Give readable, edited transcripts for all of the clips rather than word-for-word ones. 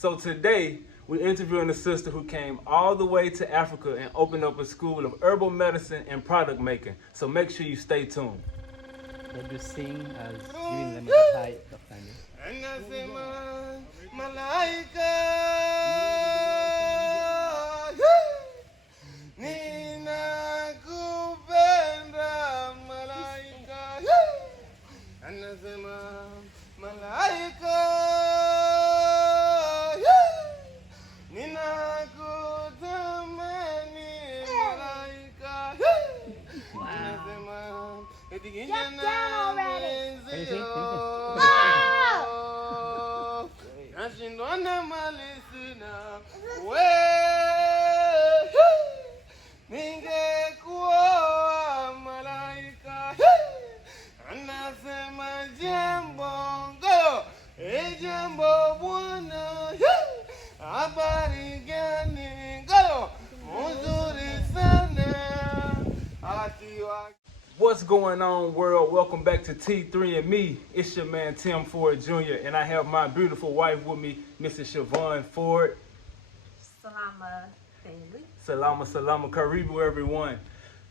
So today, we're interviewing a sister who came all the way to Africa and opened up a school of herbal medicine and product making. So make sure you stay tuned. What you sing as giving them a high of kindness. Anasema malaika ninakupenda malaika anasema malaika ninakutamani malaika anasema Jump down already. Can you sing? Nashindwana malisina we ningekuoa malaika anasema jambo ngolo jambo bwana habari gani ngolo mzuri sana atiwa. What's going on, world? Welcome back to T3 and Me. It's your man Tim Ford Jr. and I have my beautiful wife with me, Mrs. Siobhan Ford. Salama family. Salama, karibu everyone.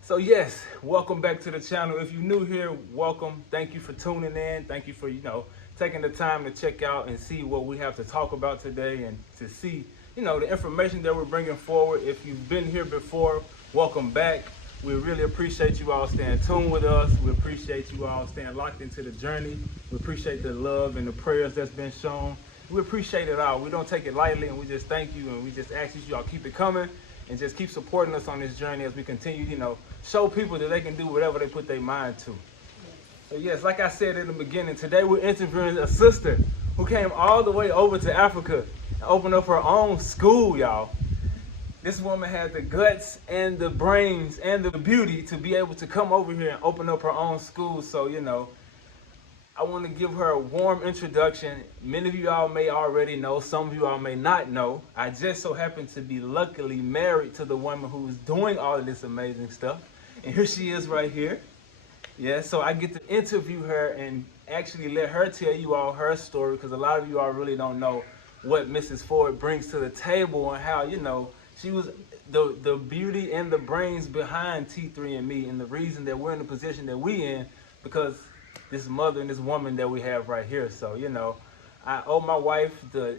So yes, welcome back to the channel. If you're new here, welcome. Thank you for tuning in. Thank you for, taking the time to check out and see what we have to talk about today and to see, the information that we're bringing forward. If you've been here before, welcome back. We really appreciate you all staying tuned with us. We appreciate you all staying locked into the journey. We appreciate the love and the prayers that's been shown. We appreciate it all. We don't take it lightly, and we just thank you, and we just ask you all keep it coming and just keep supporting us on this journey as we continue, show people that they can do whatever they put their mind to. So yes, like I said in the beginning, today we're interviewing a sister who came all the way over to Africa and opened up her own school, y'all. This woman had the guts and the brains and the beauty to be able to come over here and open up her own school. So, I want to give her a warm introduction. Many of you all may already know, some of you all may not know. I just so happen to be luckily married to the woman who is doing all of this amazing stuff. And here she is right here. Yeah, so I get to interview her and actually let her tell you all her story, because a lot of you all really don't know what Mrs. Ford brings to the table and how, she was the beauty and the brains behind T3 and Me, and the reason that we're in the position that we in, because this mother and this woman that we have right here. So, I owe my wife the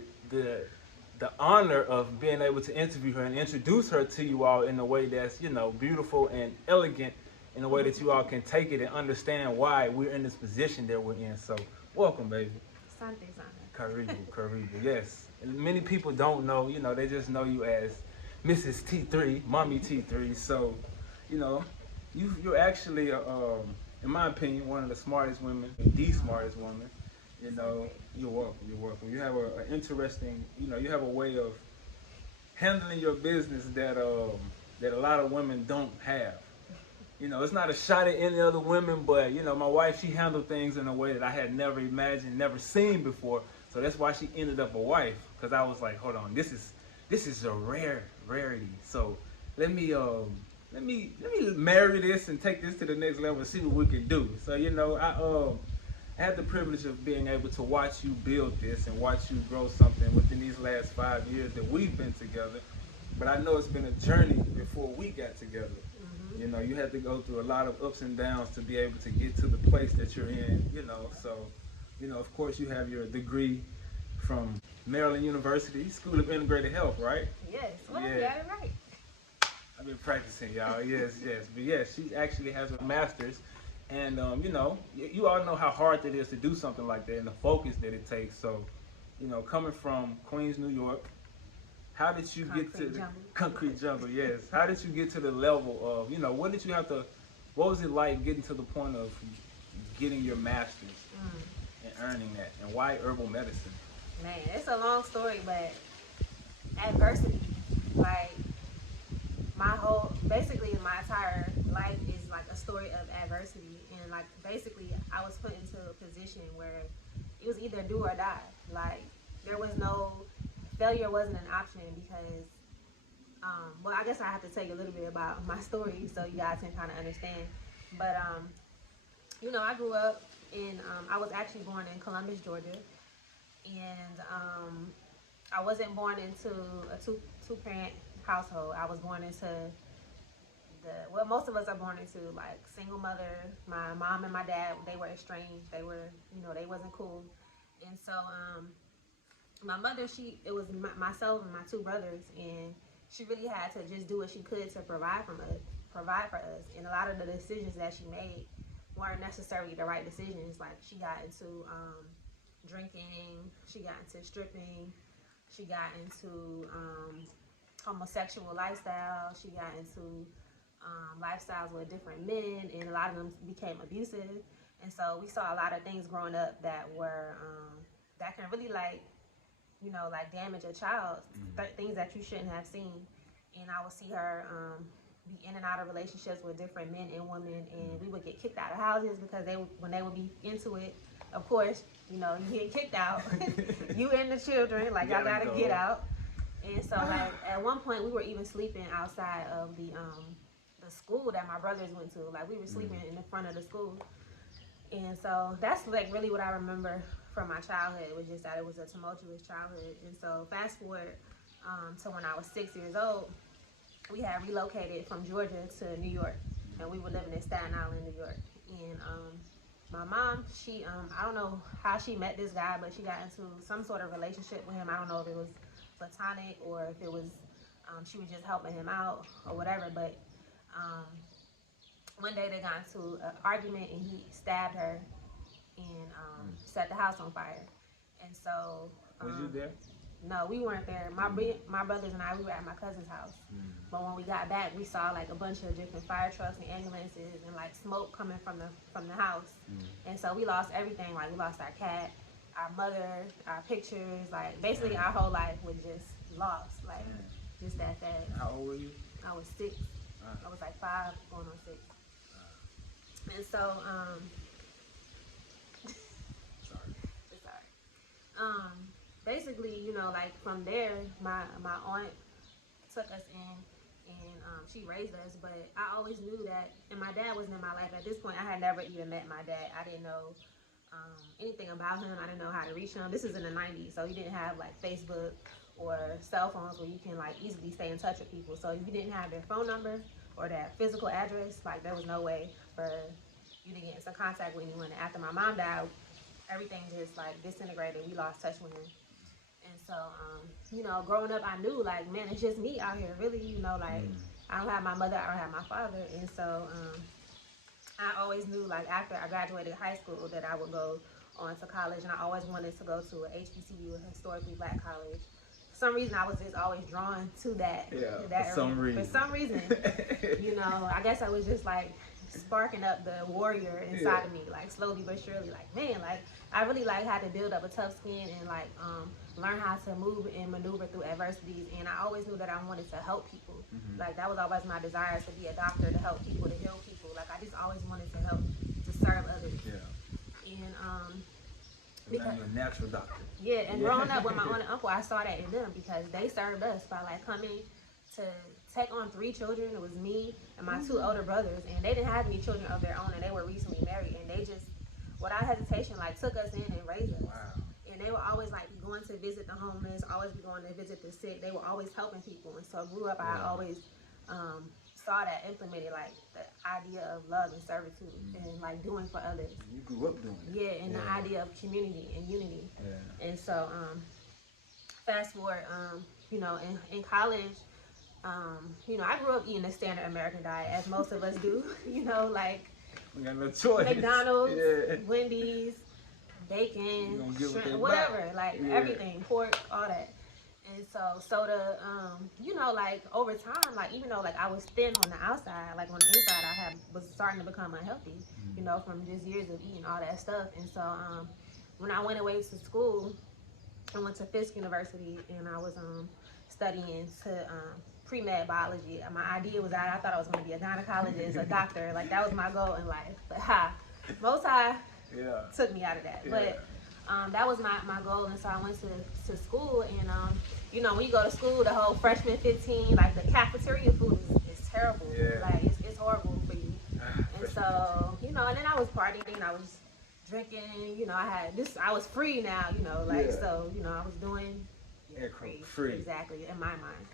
honor of being able to interview her and introduce her to you all in a way that's, beautiful and elegant, in a way that you all can take it and understand why we're in this position that we're in. So, welcome, baby. Sante sana. Karibu, yes. And many people don't know, they just know you as Mrs. T3, Mommy T3. So, you're actually, in my opinion, one of the smartest women, the smartest woman. You're welcome. You have an interesting, you have a way of handling your business that that a lot of women don't have. It's not a shot at any other women, but my wife, she handled things in a way that I had never imagined, never seen before. So that's why she ended up a wife, because I was like, hold on, this is a rarity. So let me marry this and take this to the next level and see what we can do. So I had the privilege of being able to watch you build this and watch you grow something within these last 5 years that we've been together. But I know it's been a journey before we got together. You had to go through a lot of ups and downs to be able to get to the place that you're in. So of course you have your degree from Maryland University School of Integrated Health, right? Yes, well, yeah, right. I've been practicing, y'all. Yes. But yes, she actually has a master's. And, you all know how hard it is to do something like that and the focus that it takes. So, coming from Queens, New York, how did you get to the concrete jungle? Yes. How did you get to the level of, what was it like getting to the point of getting your master's and earning that? And why herbal medicine? Man, it's a long story, but adversity, like basically my entire life is like a story of adversity. And like basically I was put into a position where it was either do or die. Like there was failure wasn't an option, because well, I guess I have to tell you a little bit about my story so you guys can kind of understand. But I grew up in I was actually born in Columbus, Georgia, and I wasn't born into a two parent household. I was born into what most of us are born into, like single mother. My mom and my dad, they were estranged. They were, they wasn't cool. And so my mother, it was myself and my two brothers, and she really had to just do what she could to provide for us. And a lot of the decisions that she made weren't necessarily the right decisions. Like she got into drinking, she got into stripping, she got into homosexual lifestyle, she got into lifestyles with different men, and a lot of them became abusive. And so we saw a lot of things growing up that were that can really like damage a child, things that you shouldn't have seen. And I would see her be in and out of relationships with different men and women, and we would get kicked out of houses because when they would be into it, of course, you get kicked out. You and the children, like, y'all gotta get out. And so, like, at one point, we were even sleeping outside of the school that my brothers went to. Like, we were sleeping in the front of the school. And so that's like really what I remember from my childhood. It was just that it was a tumultuous childhood. And so fast forward to when I was 6 years old, we had relocated from Georgia to New York, and we were living in Staten Island, New York. And my mom, she I don't know how she met this guy, but she got into some sort of relationship with him. I don't know if it was platonic or if it was she was just helping him out or whatever. But one day they got into an argument, and he stabbed her and set the house on fire. And so Was you there? no, we weren't there. My brothers and I, we were at my cousin's house. But when we got back, we saw like a bunch of different fire trucks and ambulances and like smoke coming from the house. And so we lost everything. Like we lost our cat, our mother, our pictures. Like basically our whole life was just lost. Like just that fast. How old were you? I was 6. I was like 5 going on 6. And so it's all right. Basically, like from there, my aunt took us in, and she raised us. But I always knew that, and my dad wasn't in my life at this point. I had never even met my dad. I didn't know anything about him. I didn't know how to reach him. This is in the 90s, so you didn't have like Facebook or cell phones where you can like easily stay in touch with people. So if you didn't have their phone number or their physical address, like there was no way for you to get into contact with anyone. And after my mom died, everything just like disintegrated. We lost touch with him. And so, growing up, I knew, like, man, it's just me out here, really, like, I don't have my mother, I don't have my father. And so, I always knew, like, after I graduated high school that I would go on to college, and I always wanted to go to a HBCU, a historically black college. For some reason, I was just always drawn to that. For some reason. I guess I was just, like, sparking up the warrior inside of me, like, slowly but surely, like, man, like, I really, like, had to build up a tough skin and, like, learn how to move and maneuver through adversities. And I always knew that I wanted to help people. Like, that was always my desire, to be a doctor, to help people, to heal people. Like, I just always wanted to help, to serve others. And because you're a natural doctor. And growing up with my aunt and uncle, I saw that in them, because they served us by, like, coming to take on 3 children. It was me and my 2 older brothers, and they didn't have any children of their own, and they were recently married, and they just, without hesitation, like, took us in and raised us. Wow. And they were always like going to visit the homeless, always be going to visit the sick. They were always helping people. And so I grew up, I always saw that implemented, like the idea of love and servitude and like doing for others. You grew up doing it. And the idea of community and unity. And so fast forward, in college, I grew up eating a standard American diet, as most of us do. Like we got no choice. McDonald's, Wendy's, bacon, shrimp, whatever, like everything, pork, all that. And so soda, like over time, like even though like I was thin on the outside, like on the inside I was starting to become unhealthy, from just years of eating all that stuff. And so when I went away to school, I went to Fisk University, and I was studying to pre-med biology. My idea was that I thought I was going to be a gynecologist, a doctor, like that was my goal in life. But Most High took me out of that. But that was my goal. And so I went to school, and when you go to school, the whole freshman 15, like the cafeteria food is terrible. Like it's horrible for you. And so, and then I was partying, I was drinking, I was free now, so, I was doing Free. Exactly, in my mind.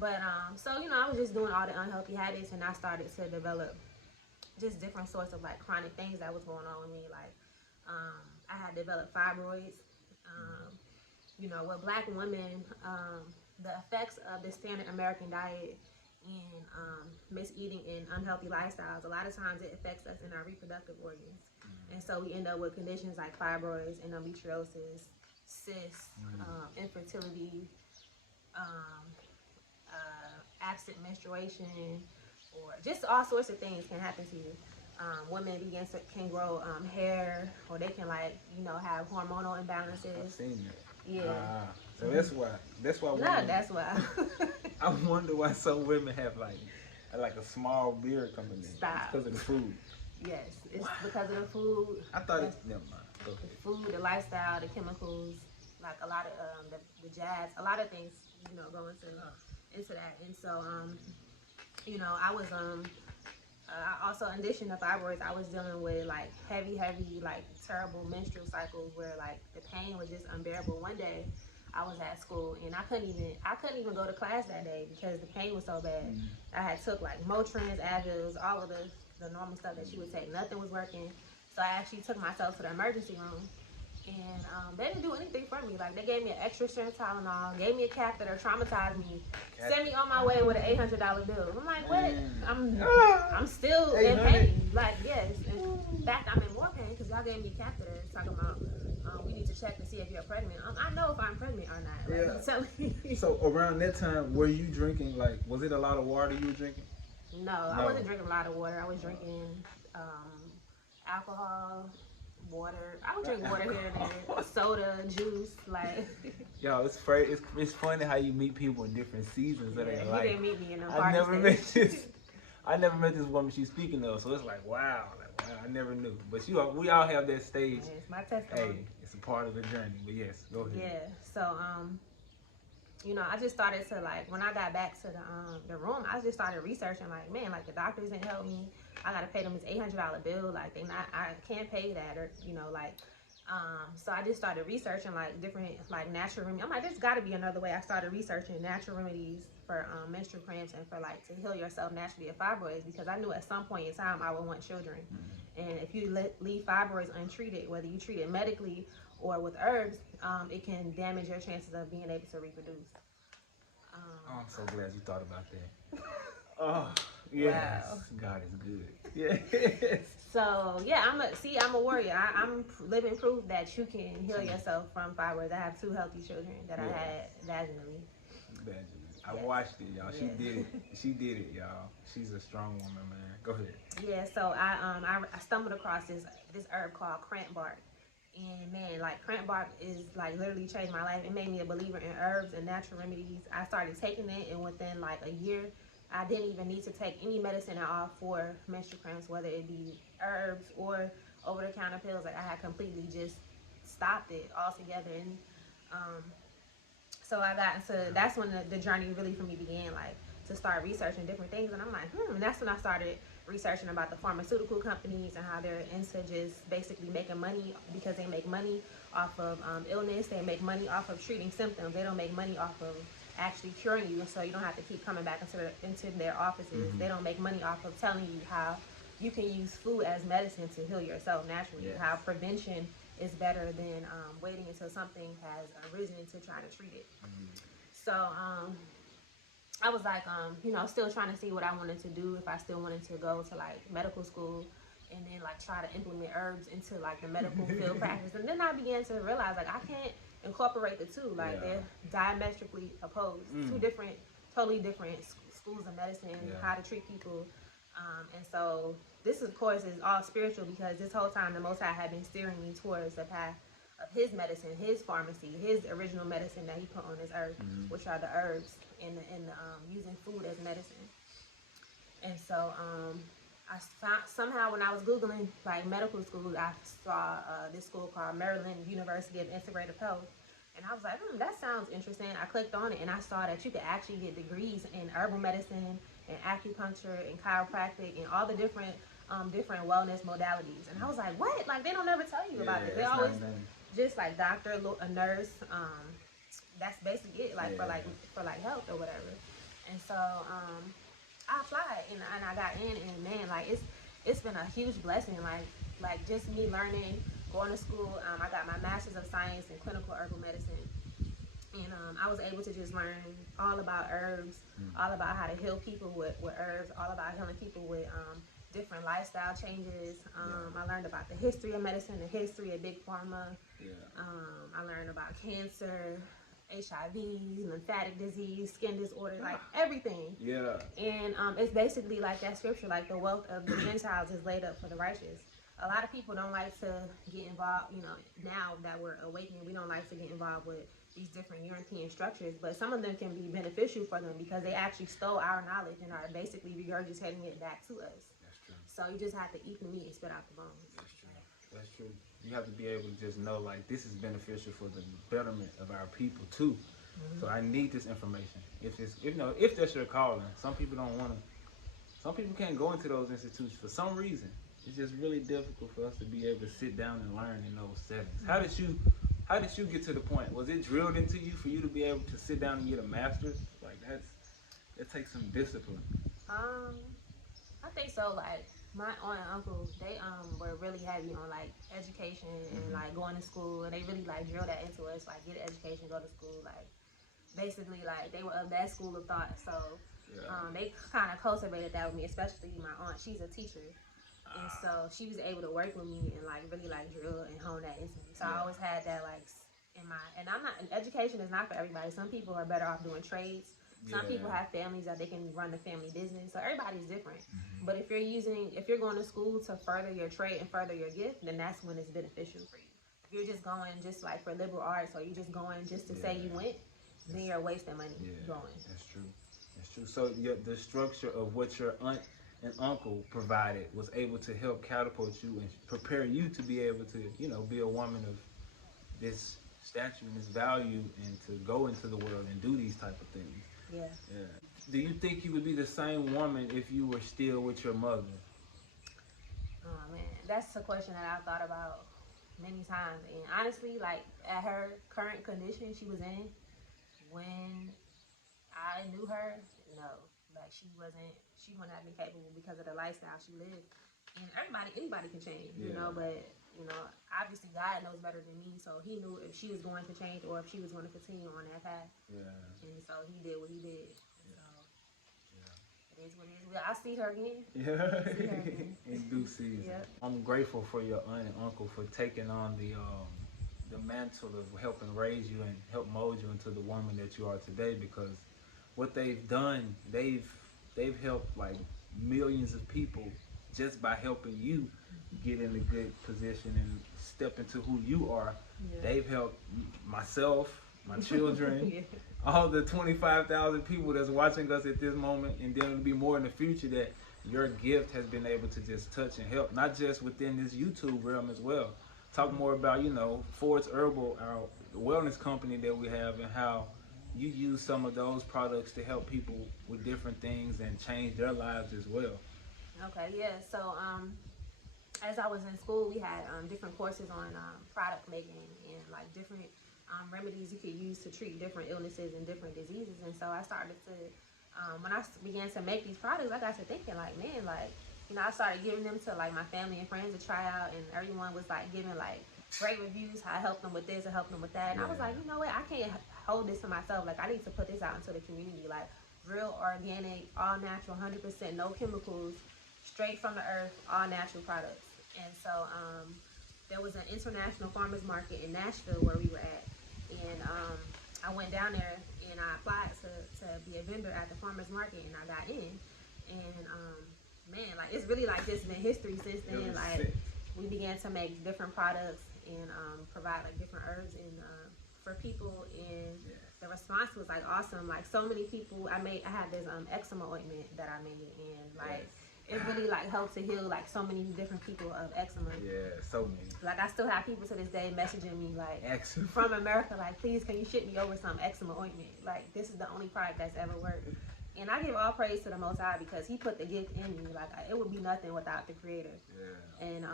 But so you know, I was just doing all the unhealthy habits, and I started to develop just different sorts of like chronic things that was going on with me. Like I had developed fibroids. You know, with Black women, the effects of the standard American diet and miseating and unhealthy lifestyles, a lot of times it affects us in our reproductive organs. And so we end up with conditions like fibroids, endometriosis, cysts, infertility, absent menstruation, or just all sorts of things can happen to you. Women can grow hair, or they can have hormonal imbalances. I've seen that. Yeah. So that's why women, That's why. I wonder why some women have like a small beard coming in. Stop. It's because of the food. Yes, it's because of the food. I thought it's never mind. Go ahead. The food, the lifestyle, the chemicals, like a lot of the jazz, a lot of things, go into that. And so I was I also, in addition to fibroids, I was dealing with like heavy, like terrible menstrual cycles where like the pain was just unbearable. One day I was at school and I couldn't even go to class that day because the pain was so bad. I had took like Motrins, Advils, all of the normal stuff that you would take. Nothing was working. So I actually took myself to the emergency room. And they didn't do anything for me. Like, they gave me an extra strength Tylenol, gave me a catheter, traumatized me, sent me on my way with an $800 bill. I'm like, what? I'm still in pain. Like, yes. In fact, I'm in more pain because y'all gave me a catheter talking about we need to check to see if you're pregnant. I know if I'm pregnant or not. Like, Yeah. I'm telling you. So around that time, were you drinking, like, was it a lot of water you were drinking? No, I wasn't drinking a lot of water. I was drinking alcohol, water. I would drink water here and there, soda, juice, like. Yo, it's funny how you meet people in different seasons of their life. You didn't meet me in the I party never met this woman she's speaking of, so it's like wow, I never knew. But we all have that stage. Yeah, it's my testimony. Hey, it's a part of the journey. But yes, go ahead. Yeah, so I just started to when I got back to the room, I just started researching man, the doctors didn't help me. I gotta pay them this $800 bill. I can't pay that, or so I just started researching different natural remedies. I'm like, there's got to be another way. I started researching natural remedies for menstrual cramps and for to heal yourself naturally of fibroids, because I knew at some point in time I would want children. And if you leave fibroids untreated, whether you treat it medically or with herbs, it can damage your chances of being able to reproduce. Oh, I'm so glad you thought about that. Oh, yes. Wow. God is good. Yes. So, yeah, I'm a warrior. I'm living proof that you can heal yourself from fibroids. I have 2 healthy children that I had vaginally. I watched it, y'all. She did it. She did it, y'all. She's a strong woman, man. Go ahead. Yeah, so I stumbled across this herb called cramp bark. And man, cramp bark is literally changed my life. It made me a believer in herbs and natural remedies. I started taking it, and within a year, I didn't even need to take any medicine at all for menstrual cramps, whether it be herbs or over-the-counter pills. I had completely just stopped it altogether. And so I got into, that's when the journey really for me began, to start researching different things. And I'm like, and that's when I started researching about the pharmaceutical companies and how they're into just basically making money, because they make money off of illness. They make money off of treating symptoms. They don't make money off of actually curing you, so you don't have to keep coming back into their offices. They don't make money off of telling you how you can use food as medicine to heal yourself naturally. Yes. How prevention is better than waiting until something has arisen to try to treat it. So I was still trying to see what I wanted to do, if I still wanted to go to medical school and then try to implement herbs into the medical field practice. And then I began to realize I can't incorporate the two. They're diametrically opposed. 2 totally different schools of medicine, how to treat people. And so this, of course, is all spiritual, because this whole time the Most High had been steering me towards the path of His medicine, His pharmacy, His original medicine that He put on this earth, which are the herbs and using food as medicine. And so I found, somehow when I was Googling medical schools, I saw this school called Maryland University of Integrative Health. And I was like, that sounds interesting. I clicked on it and I saw that you could actually get degrees in herbal medicine and acupuncture and chiropractic and all the different wellness modalities. And I was like, what? They don't ever tell you about it. They always just doctor, a nurse, that's basically it, like for health or whatever. And so I applied and I got in, and man, like it's been a huge blessing, like just me learning, going to school. I got my master's of science in clinical herbal medicine, and I was able to just learn all about herbs, all about how to heal people with herbs, all about healing people with different lifestyle changes. I learned about the history of medicine, the history of big pharma. I learned about cancer, HIV, lymphatic disease, skin disorder, like everything. And it's basically like that scripture, like the wealth of the Gentiles is laid up for the righteous. A lot of people don't like to get involved, now that we're awakening, we don't like to get involved with these different European structures, but some of them can be beneficial for them because they actually stole our knowledge and are basically regurgitating it back to us. That's true. So you just have to eat the meat and spit out the bones. That's true. That's true. You have to be able to just know, like, this is beneficial for the betterment of our people too. So I need this information. If that's your calling. Some people don't want to. Some people can't go into those institutes for some reason. It's just really difficult for us to be able to sit down and learn in those settings. How did you get to the point? Was it drilled into you for you to be able to sit down and get a master's? Like that takes some discipline. I think so. Like my aunt and uncle, they were really heavy on like education and like going to school, and they really like drilled that into us. Like get an education, go to school. Like basically, like they were of that school of thought. So they kind of cultivated that with me, especially my aunt. She's a teacher. And so she was able to work with me and like really like drill and hone that into me. So I always had that like in my, and education is not for everybody. Some people are better off doing trades. Some people have families that they can run the family business. So everybody's different. But if you're going to school to further your trade and further your gift, then that's when it's beneficial for you. If you're just going just like for liberal arts, or you're just going just to say you went, then you're wasting money going. That's true. That's true. So the structure of what your aunt and uncle provided was able to help catapult you and prepare you to be able to, be a woman of this stature and this value, and to go into the world and do these type of things. Yeah. Do you think you would be the same woman if you were still with your mother? Oh man, that's a question that I've thought about many times. And honestly, like at her current condition she was in, when I knew her, no. Like she wouldn't have been capable because of the lifestyle she lived. And anybody can change, but obviously God knows better than me, so he knew if she was going to change or if she was going to continue on that path. And so he did what he did. So it is what it is. I'll see her again. In due season. I'm grateful for your aunt and uncle for taking on the mantle of helping raise you and help mold you into the woman that you are today, because what they've done, they've helped like millions of people just by helping you get in a good position and step into who you are. They've helped myself, my children, all the 25,000 people that's watching us at this moment, and then it'll be more in the future that your gift has been able to just touch and help, not just within this YouTube realm as well. Talk more about, Ford's Herbal, our wellness company that we have, and how you use some of those products to help people with different things and change their lives as well. Okay, yeah. So as I was in school, we had different courses on product making and like different remedies you could use to treat different illnesses and different diseases. And so I started to, when I began to make these products, I got to thinking like, man, like, I started giving them to like my family and friends to try out, and everyone was like giving like great reviews, how I helped them with this, I helped them with that. And I was like, you know what, I can't hold this to myself. Like I need to put this out into the community, like real organic, all natural, 100%, no chemicals, straight from the earth, all natural products. And so there was an international farmers market in Nashville where we were at, and I went down there and I applied to be a vendor at the farmers market, and I got in. And man, like it's really like just been history since then. Like we began to make different products and provide like different herbs and for people, and the response was like awesome. Like so many people, I had this eczema ointment that I made, and like it really like helped to heal like so many different people of eczema. So many. Like I still have people to this day messaging me like Eczema. from America, like please can you ship me over some eczema ointment? Like this is the only product that's ever worked. And I give all praise to the Most High because He put the gift in me. Like it would be nothing without the Creator. Yeah. And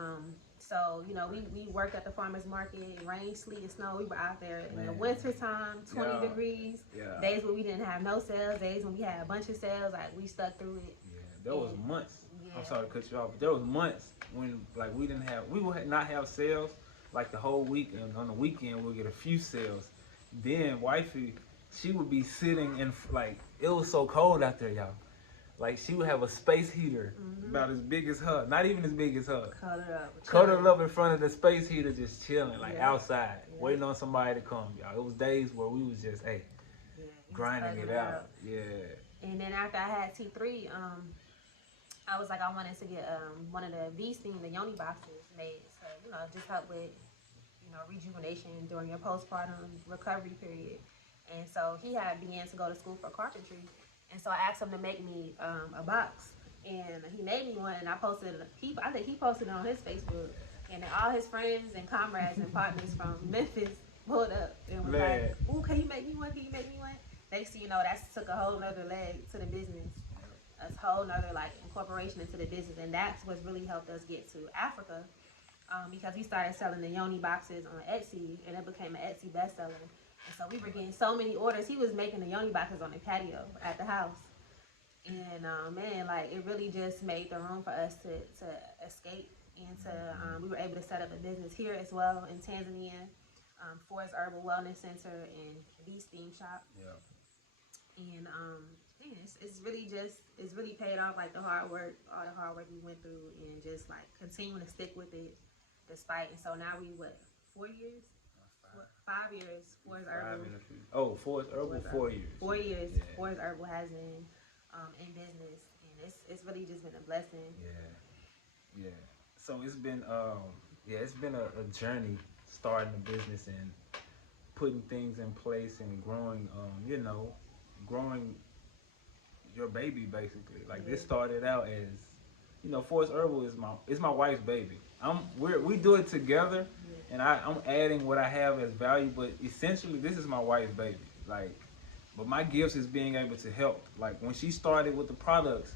so you know, we worked at the farmers market, rain, sleet, and snow. We were out there in the winter time, 20 degrees. Yeah. Days when we didn't have no sales, days when we had a bunch of sales. Like we stuck through it. Yeah. There was months. Yeah. I'm sorry to cut you off, but there was months when like we would not have sales like the whole week, and on the weekend we'll get a few sales. Then wifey, she would be sitting in like it was so cold out there, y'all. Like she would have a space heater about as big as her, not even as big as her. Cuddled up in front of the space heater, just chilling, like outside, waiting on somebody to come, y'all. It was days where we was just, grinding it out. Yeah. And then after I had T3, I was like, I wanted to get one of the V-Steam, the Yoni boxes made, so you know, just help with rejuvenation during your postpartum recovery period. And so he had began to go to school for carpentry. And so I asked him to make me a box, and he made me one, and I posted it. I think he posted it on his Facebook, and then all his friends and comrades and partners from Memphis pulled up and was like, "Ooh, can you make me one? Can you make me one?" Next thing you know, that took a whole nother leg to the business, a whole nother like incorporation into the business, and that's what's really helped us get to Africa, because we started selling the Yoni boxes on Etsy, and it became an Etsy bestseller. And so we were getting so many orders. He was making the Yoni boxes on the patio at the house. And man, like it really just made the room for us to escape. And we were able to set up a business here as well in Tanzania, Forest Herbal Wellness Center and Bee Steam Shop. Yeah. And man, it's really paid off, like all the hard work we went through, and just like continuing to stick with it despite. And so now we 4 years? 5 years. Forest Herbal. Forest Herbal, 4 years. 4 years. Yeah. Forest Herbal has been in business, and it's really just been a blessing. Yeah. So it's been a journey starting a business and putting things in place and growing growing your baby basically. Like this started out as Forest Herbal is my wife's baby. We do it together. And I'm adding what I have as value, but essentially this is my wife's baby. But my gifts is being able to help. Like when she started with the products,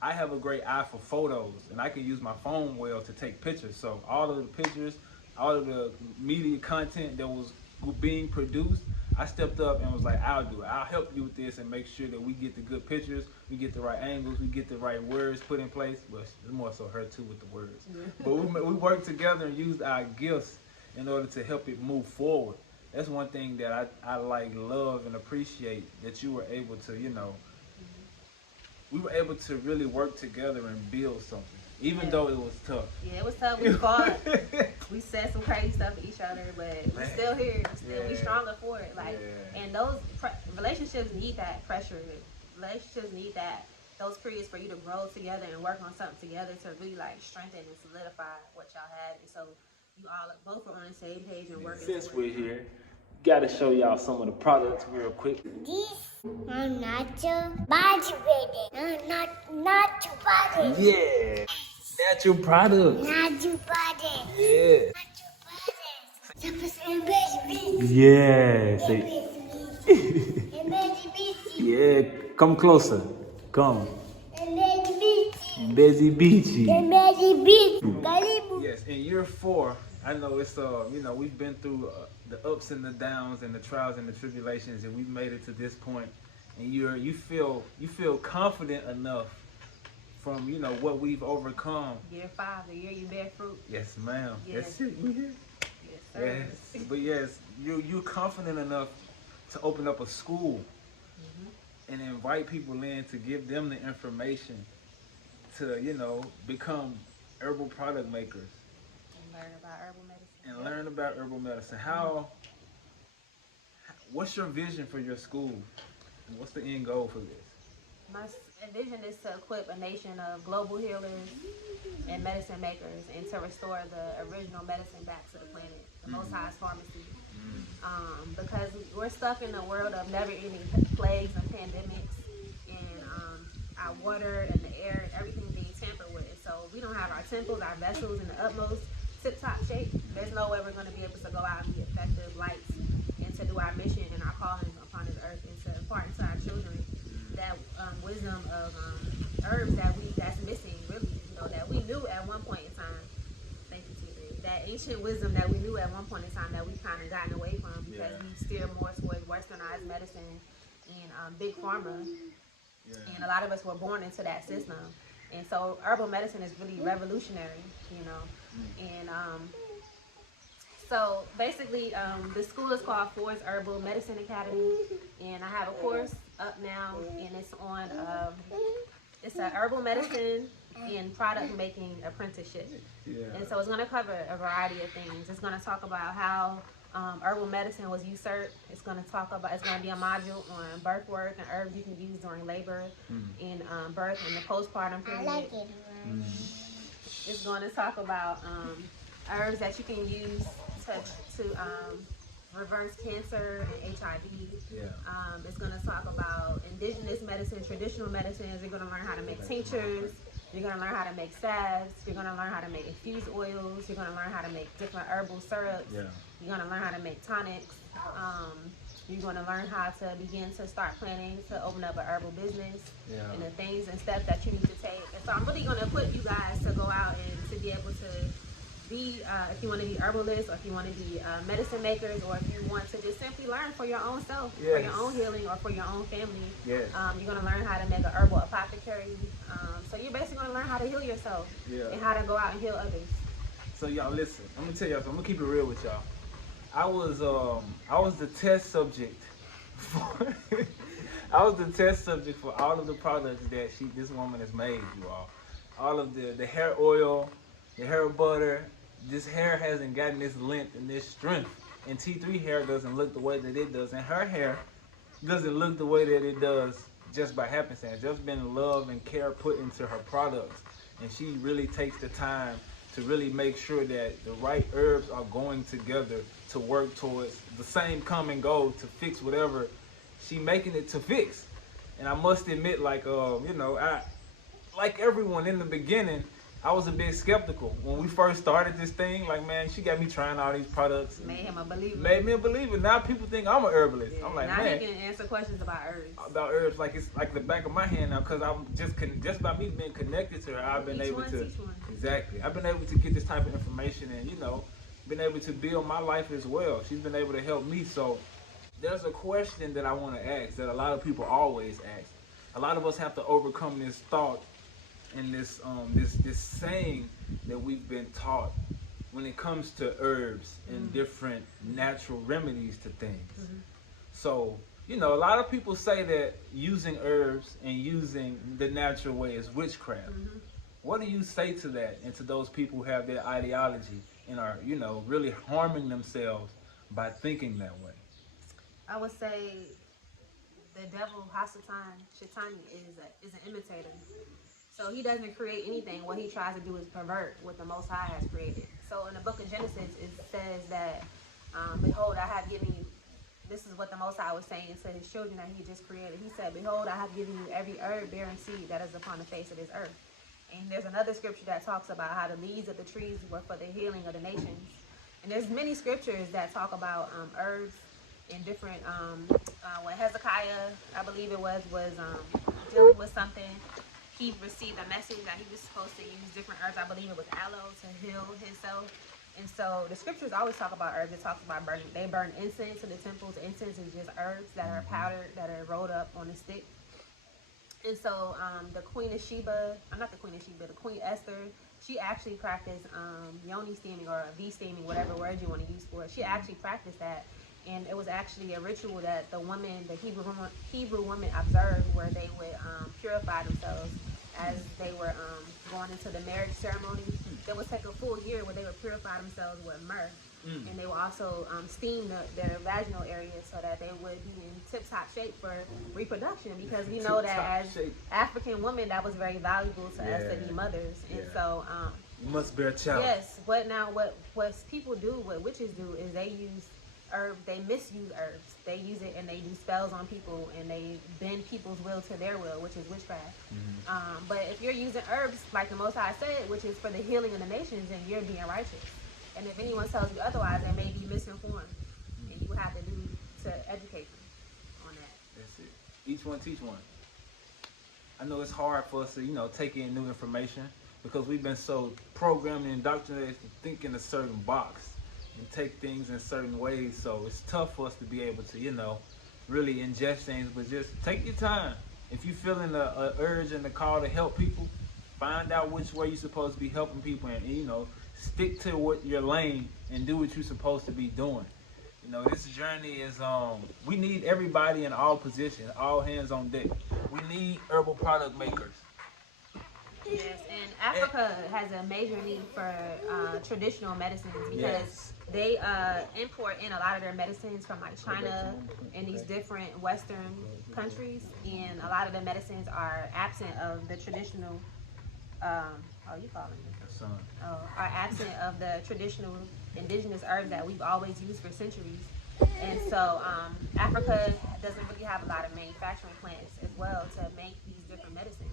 I have a great eye for photos, and I can use my phone well to take pictures. So all of the pictures, all of the media content that was being produced, I stepped up and was like, I'll do it. I'll help you with this and make sure that we get the good pictures, we get the right angles, we get the right words put in place. Well, it's more so her too with the words. But we worked together and used our gifts in order to help it move forward. That's one thing that I love and appreciate, that you were able to, we were able to really work together and build something, even though it was tough. Yeah, it was tough. We fought. We said some crazy stuff to each other, but we're still here. We stronger for it. And those relationships need that pressure. Relationships need those periods for you to grow together and work on something together to really strengthen and solidify what y'all have. And so you all both are on the same page and working. Since we're here, gotta show y'all some of the products real quick. This natural body baby. Natural body. Yeah. Natural products. Natural body. Yeah. Natural body. Yeah. Yeah. Come closer. Come. Busy Beachy. Yes, in year 4, I know it's we've been through the ups and the downs and the trials and the tribulations, and we've made it to this point. And you feel confident enough from what we've overcome. Year 5, the year you bear fruit. Yes, ma'am. Yes. That's it. We here. Yes, sir. Yes, but yes, you're confident enough to open up a school and invite people in to give them the information to become herbal product makers And learn about herbal medicine. What's your vision for your school? And what's the end goal for this? My vision is to equip a nation of global healers and medicine makers, and to restore the original medicine back to the planet, the Most High's pharmacy. Because we're stuck in a world of never-ending plagues and pandemics, and our water and the air and everything being tampered with. So we don't have our temples, our vessels in the utmost tip-top shape. There's no way we're going to be able to go out and be effective lights and to do our mission and our calling upon this earth, and to impart into our children that wisdom of herbs that's missing, really, that we knew at one point in time. Thank you, T3. That ancient wisdom that we knew at one point in time that we've kind of gotten away from because we steer more towards westernized medicine and big pharma. Yeah. And a lot of us were born into that system. And so herbal medicine is really revolutionary, And so basically, the school is called Ford's Herbal Medicine Academy. And I have a course up now, and it's on, it's a herbal medicine and product making apprenticeship. Yeah. And so it's going to cover a variety of things. It's going to talk about how herbal medicine was usurped. It's going to be a module on birth work and herbs you can use during labor and birth and the postpartum period. I like it. It's going to talk about herbs that you can use to reverse cancer and HIV. Yeah. It's going to talk about indigenous medicine, traditional medicines. You're going to learn how to make tinctures. You're going to learn how to make salves. You're going to learn how to make infused oils. You're going to learn how to make different herbal syrups. Yeah. You're going to learn how to make tonics. You're going to learn how to begin to start planning to open up a herbal business and the things and steps that you need to take. And so I'm really going to equip you guys to go out and to be able to be, if you want to be herbalists or if you want to be medicine makers or if you want to just simply learn for your own self, for your own healing or for your own family. Yes. You're going to learn how to make a herbal apothecary. So you're basically going to learn how to heal yourself and how to go out and heal others. So y'all listen, I'm gonna tell y'all, I'm gonna keep it real with y'all. I was the test subject for I was the test subject for all of the products that this woman has made, you all. All of the hair oil, the hair butter. This hair hasn't gotten this length and this strength. And T3 hair doesn't look the way that it does. And her hair doesn't look the way that it does just by happenstance. There's been love and care put into her products. And she really takes the time to really make sure that the right herbs are going together to work towards the same common goal to fix whatever she making it to fix. And I must admit, like like everyone in the beginning, I was a bit skeptical when we first started this thing. Like, man, she got me trying all these products. Made him a believer. Made me a believer. Now people think I'm a herbalist. Yeah. I'm like, now man. He can answer questions about herbs. About herbs, like it's like the back of my hand now, because I'm just by me being connected to her, I've been able to exactly. I've been able to get this type of information and been able to build my life as well. She's been able to help me. So there's a question that I want to ask that a lot of people always ask. A lot of us have to overcome this thought and this saying that we've been taught when it comes to herbs and different natural remedies to things. So, a lot of people say that using herbs and using the natural way is witchcraft. What do you say to that and to those people who have that ideology and are, really harming themselves by thinking that way? I would say the devil, Shaitani, is an imitator. So he doesn't create anything. What he tries to do is pervert what the Most High has created. So in the book of Genesis, it says that, behold, I have given you, this is what the Most High was saying to his children that he just created. He said, behold, I have given you every herb bearing seed that is upon the face of this earth. And there's another scripture that talks about how the leaves of the trees were for the healing of the nations. And there's many scriptures that talk about herbs in different, when Hezekiah, I believe it was dealing with something, he received a message that he was supposed to use different herbs. I believe it was aloe to heal himself. And so the scriptures always talk about herbs. It talks about burning. They burn incense in the temples. Incense is just herbs that are powdered, that are rolled up on a stick. And so the Queen of Sheba, the Queen Esther, she actually practiced yoni steaming or V steaming, whatever word you want to use for it. She actually practiced that. And it was actually a ritual that the Hebrew women observed where they would purify themselves as they were going into the marriage ceremony. They would take a full year where they would purify themselves with myrrh. And they would also steam their vaginal area so that they would be in tip-top shape for reproduction, because we know that as African women, that was very valuable to us to be mothers. And so you must bear a child. Yes, what people do, what witches do, is they use herb, they misuse herbs. They use it and they do spells on people and they bend people's will to their will, which is witchcraft. But if you're using herbs, like the Most High said, which is for the healing of the nations, then you're being righteous. And if anyone tells you otherwise, they may be misinformed. And you have to educate them on that. That's it. Each one teach one. I know it's hard for us to, take in new information because we've been so programmed and indoctrinated to think in a certain box and take things in certain ways. So it's tough for us to be able to, really ingest things, but just take your time. If you're feeling a urge and the call to help people, find out which way you're supposed to be helping people and, stick to what your lane and do what you're supposed to be doing. This journey is we need everybody in all positions, all hands on deck. We need herbal product makers. Yes, and Africa has a major need for traditional medicines because Yes. they import in a lot of their medicines from like China and these different Western countries, and a lot of the medicines are absent of the traditional. Oh, you calling me? Son. Are absent of the traditional indigenous herbs that we've always used for centuries. And so Africa doesn't really have a lot of manufacturing plants as well to make these different medicines.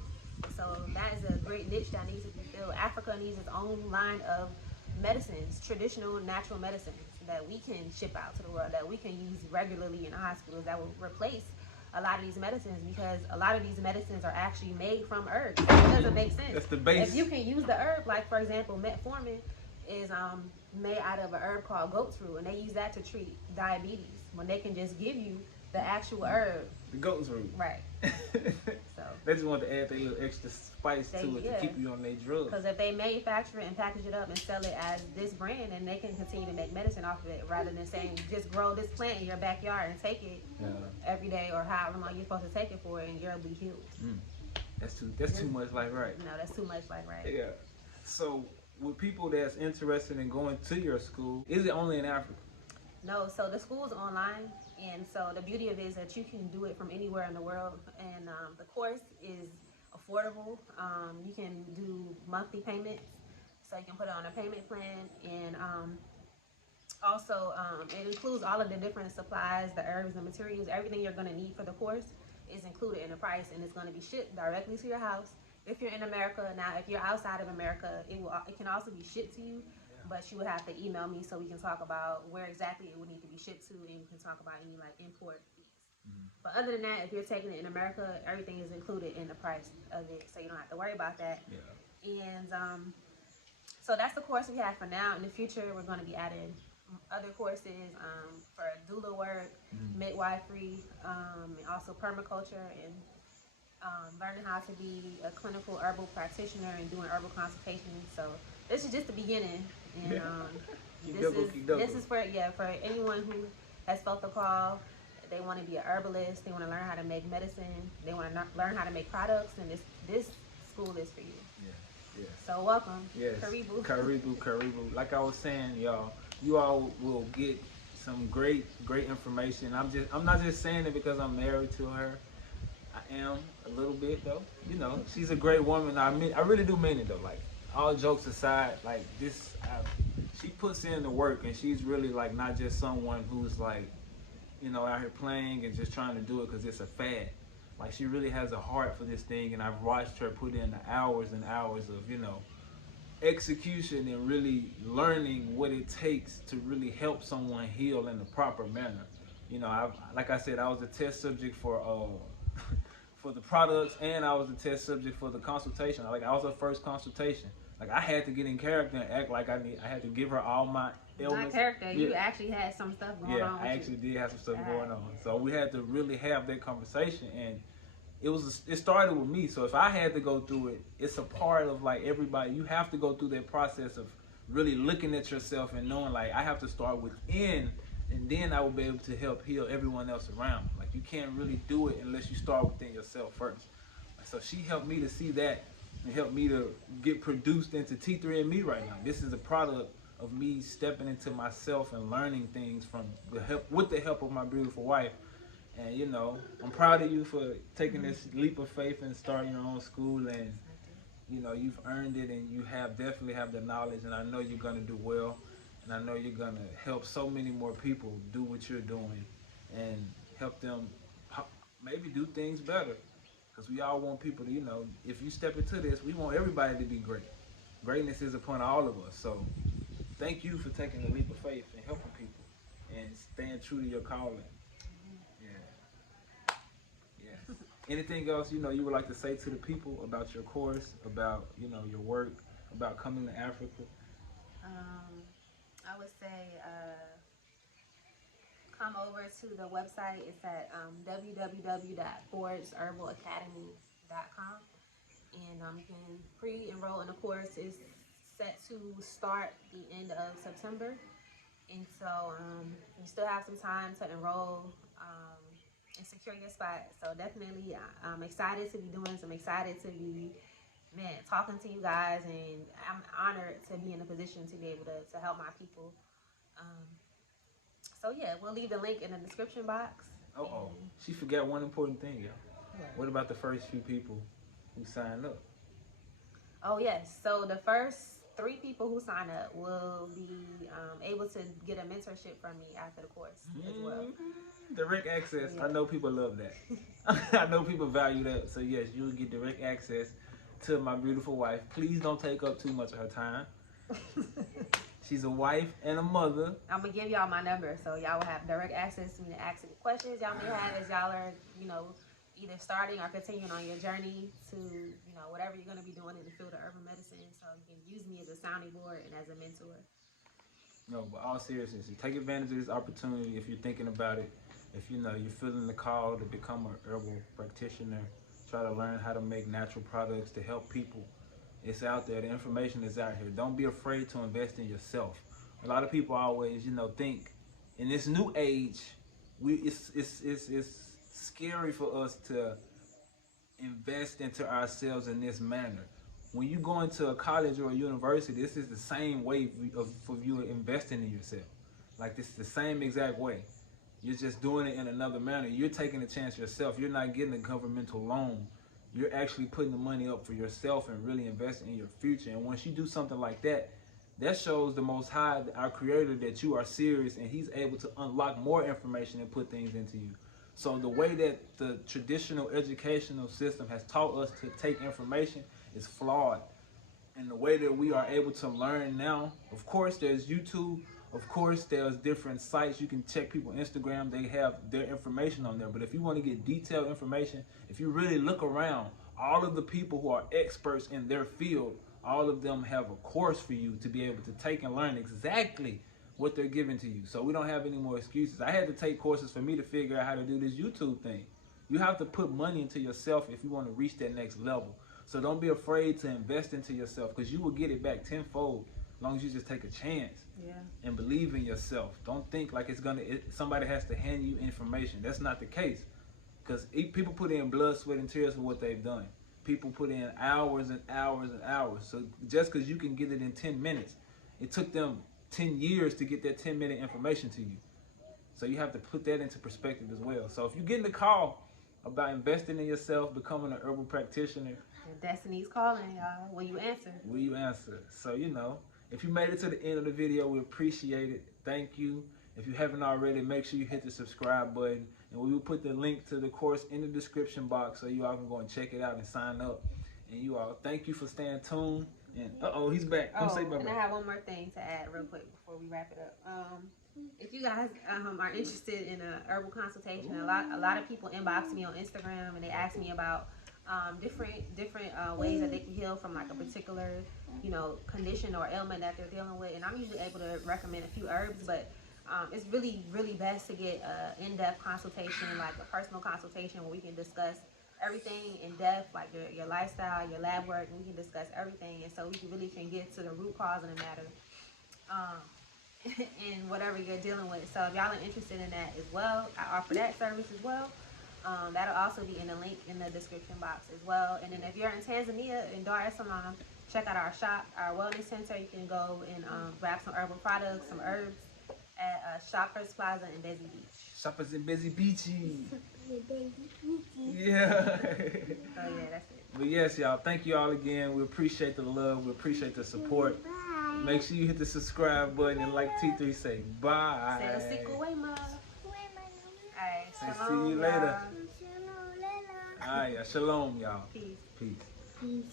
So that is a great niche that needs to be filled. Africa needs its own line of medicines, traditional natural medicines that we can ship out to the world, that we can use regularly in the hospitals, that will replace a lot of these medicines, because a lot of these medicines are actually made from herbs. It doesn't make sense. That's the base. If you can use the herb, like for example, metformin is made out of an herb called goat's root, and they use that to treat diabetes when they can just give you the actual herb. The goat's root. Right. So They just want to add their little extra spice to it to keep you on their drugs. because if they manufacture it and package it up and sell it as this brand, then they can continue to make medicine off of it, rather than saying just grow this plant in your backyard and take it every day or however long you're supposed to take it for, and you'll be healed. That's too much like right. No, that's too much like right. Yeah. So with people that's interested in going to your school, is it only in Africa? No, so the school's online, and so the beauty of it is that you can do it from anywhere in the world, and the course is affordable. You can do monthly payments, so you can put it on a payment plan, and also it includes all of the different supplies, the herbs, the materials, everything you're going to need for the course is included in the price, and it's going to be shipped directly to your house. If you're in America, now if you're outside of America, it can also be shipped to you. But you would have to email me so we can talk about where exactly it would need to be shipped to, and we can talk about any like import fees. But other than that, if you're taking it in America, everything is included in the price of it, so you don't have to worry about that. Yeah. And so that's the course we have for now. In the future, we're going to be adding other courses for doula work, midwifery, and also permaculture, and learning how to be a clinical herbal practitioner and doing herbal consultations. So this is just the beginning, and this is for anyone who has felt the call. They want to be a herbalist. They want to learn how to make medicine. They want to learn how to make products, and this school is for you. Yeah. So welcome. Yes. Karibu. Like I was saying, y'all, you all will get some great information. I'm not just saying it because I'm married to her. I am a little bit though. She's a great woman. I really do mean it though. Like, all jokes aside, like she puts in the work, and she's really like not just someone who's like, out here playing and just trying to do it because it's a fad. Like, she really has a heart for this thing, and I've watched her put in the hours and hours of, execution and really learning what it takes to really help someone heal in the proper manner. Like I said, I was a test subject for for the products, and I was a test subject for the consultation. Like, I was her first consultation. Like, I had to get in character and act like I had to give her all my ailments. Not character. You actually had some stuff going on. Yeah, I actually did have some stuff going on. So we had to really have that conversation, and it started with me. So if I had to go through it, it's a part of like everybody. You have to go through that process of really looking at yourself and knowing like I have to start within, and then I will be able to help heal everyone else around. Like, you can't really do it unless you start within yourself first. So she helped me to see that and helped me to get produced into T3andMe right now. This is a product of me stepping into myself and learning things with the help of my beautiful wife. And I'm proud of you for taking this leap of faith and starting your own school, and you've earned it, and you definitely have the knowledge, and I know you're gonna do well, and I know you're gonna help so many more people do what you're doing and help them maybe do things better, because we all want people to, if you step into this, we want everybody to be great. Greatness is upon all of us. So thank you for taking the leap of faith and helping people and staying true to your calling. Yeah. Anything else, you would like to say to the people about your course, about, your work, about coming to Africa? I would say come over to the website. It's at www.fordsherbalacademy.com. And you can pre-enroll in the course. It's set to start the end of September. And so you still have some time to enroll and secure your spot. So definitely I'm excited to be doing this. I'm excited to be, talking to you guys. And I'm honored to be in a position to be able to help my people. So yeah, we'll leave the link in the description box. She forgot one important thing, y'all. What about the first few people who signed up? Oh yes, so the first 3 people who sign up will be able to get a mentorship from me after the course as well. Direct access. Yeah. I know people love that. I know people value that. So yes, you'll get direct access to my beautiful wife. Please don't take up too much of her time. She's a wife and a mother. I'm gonna give y'all my number so y'all will have direct access to me to ask any questions y'all may have as y'all are, either starting or continuing on your journey to, whatever you're gonna be doing in the field of herbal medicine. So you can use me as a sounding board and as a mentor. No, but all seriousness, take advantage of this opportunity if you're thinking about it. If you're feeling the call to become an herbal practitioner, try to learn how to make natural products to help people. It's out there. The information is out here. Don't be afraid to invest in yourself. A lot of people always, think in this new age, it's scary for us to invest into ourselves in this manner. When you go into a college or a university, this is the same way for you investing in yourself. Like, this is the same exact way. You're just doing it in another manner. You're taking a chance yourself. You're not getting a governmental loan. You're actually putting the money up for yourself and really investing in your future. And once you do something like that, that shows the Most High, our Creator, that you are serious, and He's able to unlock more information and put things into you. So the way that the traditional educational system has taught us to take information is flawed. And the way that we are able to learn now, of course, there's YouTube. Of course, there's different sites. You can check people Instagram. They have their information on there. But if you want to get detailed information, if you really look around, all of the people who are experts in their field, all of them have a course for you to be able to take and learn exactly what they're giving to you. So we don't have any more excuses. I had to take courses for me to figure out how to do this YouTube thing. You have to put money into yourself if you want to reach that next level. So don't be afraid to invest into yourself, because you will get it back tenfold as long as you just take a chance. Yeah. And believe in yourself. Don't think like somebody has to hand you information. That's not the case. Because people put in blood, sweat, and tears for what they've done. People put in hours and hours and hours. So just because you can get it in 10 minutes, it took them 10 years to get that 10-minute information to you. So you have to put that into perspective as well. So if you're getting a call about investing in yourself, becoming an herbal practitioner, Destiny's calling, y'all. Will you answer? will you answer? So, if you made it to the end of the video, we appreciate it. Thank you. If you haven't already, make sure you hit the subscribe button. And we will put the link to the course in the description box so you all can go and check it out and sign up. And you all, thank you for staying tuned. And he's back. Come say bye-bye. And I have one more thing to add real quick before we wrap it up. If you guys are interested in a herbal consultation, a lot of people inbox me on Instagram and they ask me about different ways that they can heal from like a particular condition or ailment that they're dealing with, and I'm usually able to recommend a few herbs, but it's really best to get an in-depth consultation, like a personal consultation where we can discuss everything in depth, like your lifestyle, your lab work, and we can discuss everything, and so we really can get to the root cause of the matter and whatever you're dealing with. So if y'all are interested in that as well, I offer that service as well. That'll also be in the link in the description box as well. And then if you're in Tanzania, in Dar es Salaam, check out our shop, our wellness center. You can go and grab some herbal products, some herbs at Shoppers Plaza in Busy Beach. Shoppers in Busy Beachy. Yeah. So yeah, that's it. But yes, y'all, thank you all again. We appreciate the love. We appreciate the support. Make sure you hit the subscribe button and like T3 say, bye. Say sick away, ma. Alright, Say shalom, see you later. y'all. Alright, shalom, y'all. Peace. Peace.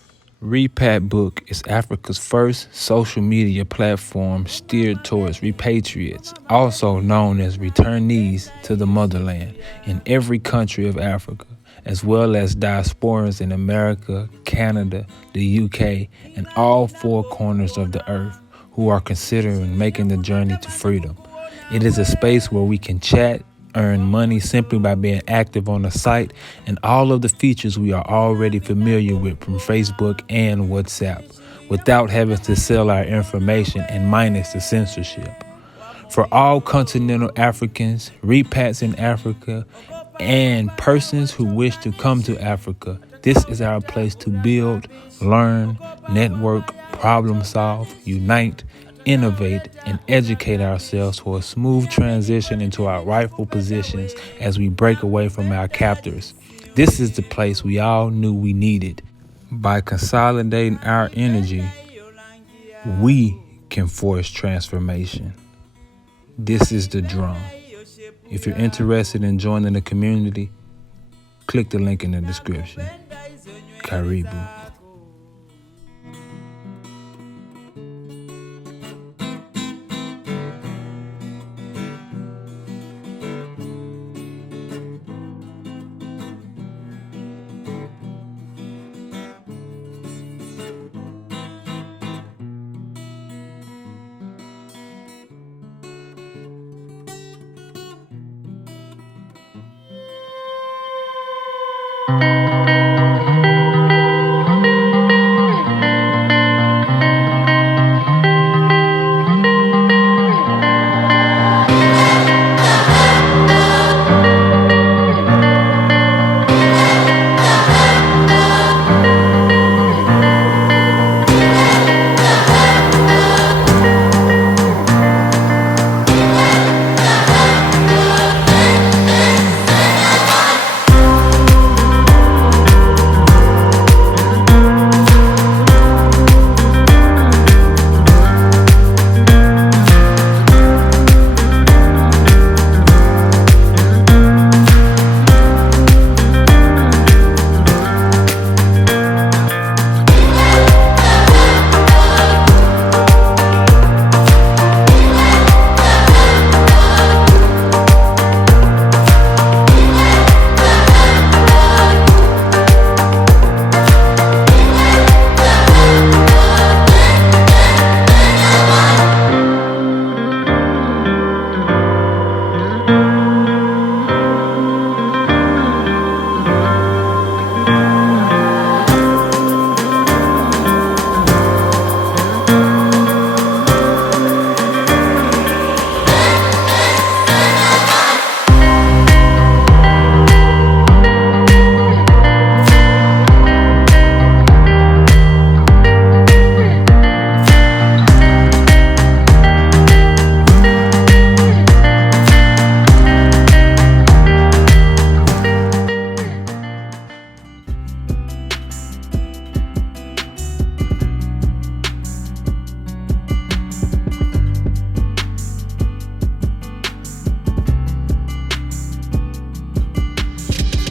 Repat Book is Africa's first social media platform steered towards repatriates, also known as returnees to the motherland, in every country of Africa. as well as diasporans in America, Canada, the UK, and all four corners of the earth who are considering making the journey to freedom. It is a space where we can chat, earn money simply by being active on the site, and all of the features we are already familiar with from Facebook and WhatsApp, without having to sell our information and minus the censorship. For all continental Africans, repats in Africa, and persons who wish to come to Africa, this is our place to build, learn, network, problem solve, unite, innovate, and educate ourselves for a smooth transition into our rightful positions as we break away from our captors. This is the place we all knew we needed. By consolidating our energy, we can force transformation. This is the drum. If you're interested in joining the community, click the link in the description. Karibu.